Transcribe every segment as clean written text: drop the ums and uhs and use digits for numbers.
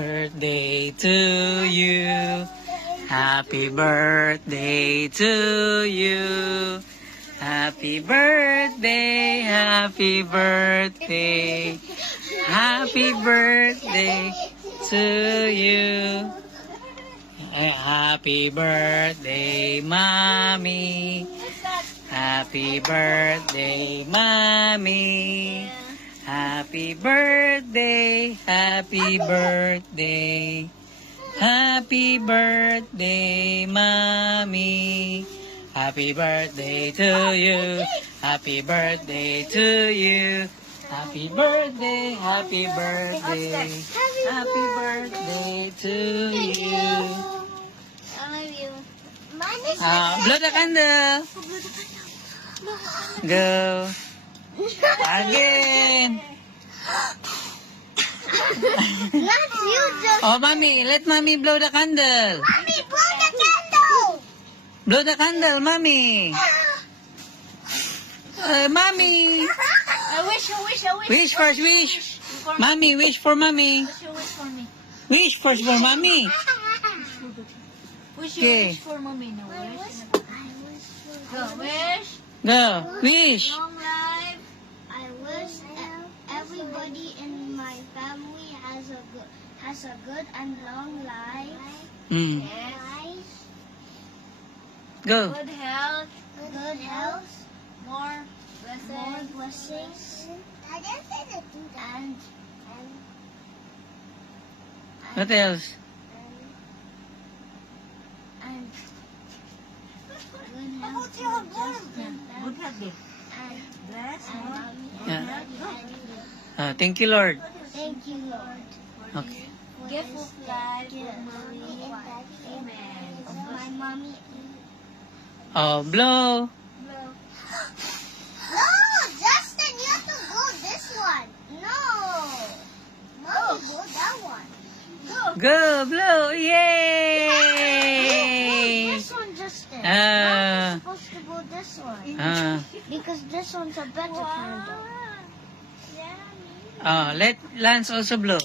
birthday to you. Happy birthday to you. Happy birthday, happy birthday. Happy birthday to you. Happy birthday, Mommy. Happy birthday, Mommy. Happy birthday, happy birthday. Happy birthday, Mommy. Happy birthday to you. Happy birthday to you. Happy birthday, happy birthday. Happy birthday to you. I love you. Blow the candle. Go. Again. Not you, just Oh, Mommy, let Mommy blow the candle. Mommy, blow the candle. Blow the candle, Mommy. Mommy. I wish. Wish first, wish. Mommy, wish for Mommy. Wish for me. Wish first for Mommy. Okay. Wish for mommy. No, wish. Go, wish. Go, wish. Long life. I wish everybody in my family has a good and long life. Mm. Yes. Go. Good health. Good health. More blessings. And What else? and good health. Good health. And bless. Yeah. Thank you, Lord. Thank you, Lord. Okay. Gift of life, mommy, and daddy. Amen. My mommy. Oh, blow. No, Justin, you have to go this one. No. Mommy, go that one. Go. Go, blow. Yay! This one, Justin. Ah. Mommy's supposed to go this one. Because this one's a better candle. Let Lance also blow.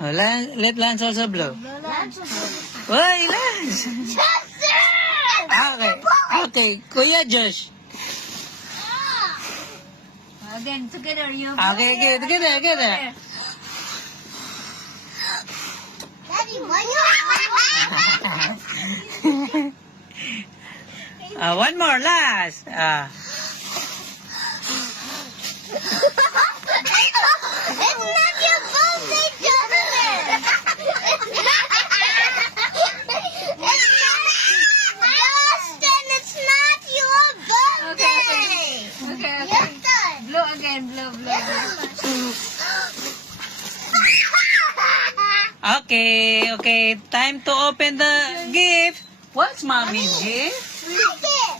Oh, let Lance also blow. Why, Lance? Justin! Okay, Kuya Josh. Again, together, you. Okay, together. Daddy, why you? One more, last. It's not your birthday, Justin! Justin, it's not your birthday! Okay. Justin! Blow again, blow. Okay. Time to open the gift. What's Mommy's gift?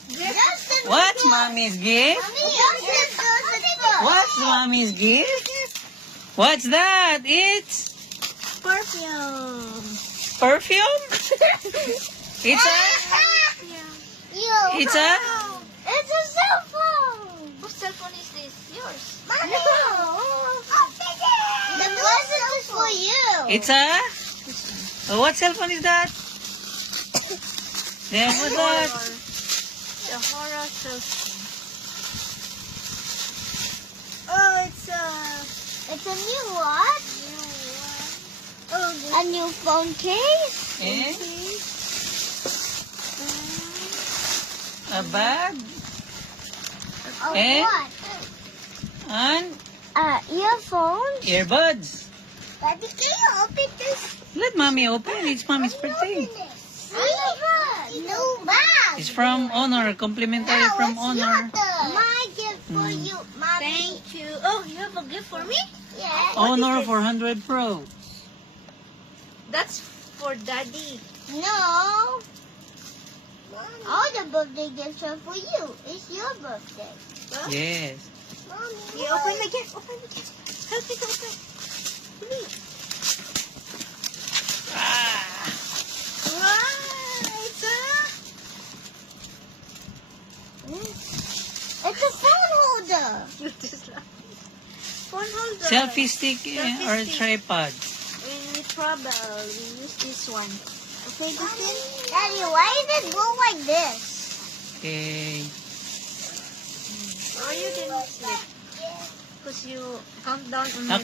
Justin, What's Mommy's gift? Justin does it first. What's Mommy's gift? What's that? It's Perfume. perfume? It's a It's a cell phone. Whose cell phone is this? Yours. Mommy. The present is for you. it's a what cell phone is that? Then what's that? The horror cell phone. Oh, it's a new what? A new phone case. Eh? A bag Oh, Eh? what? and Earphones. earbuds. Daddy, can you open this? Let Mommy open. It's Mommy's birthday. See? New bag. It's from Honor. Complimentary from Honor. My gift for you, Mommy. Thank you. Oh, you have a gift for me? Yes. Honor 400 Pro. That's for Daddy. No. All the birthday gifts are for you. It's your birthday. Yes. Mommy. You open the gift. Help me to open. Please. Wow, It's a phone holder. You just laugh. Phone holder. Selfie stick or Selfie stick. tripod. Mm, trouble, we use this one. Okay, Gustin? Daddy, why did it go like this? Okay. Or you can sleep. Because you count down on your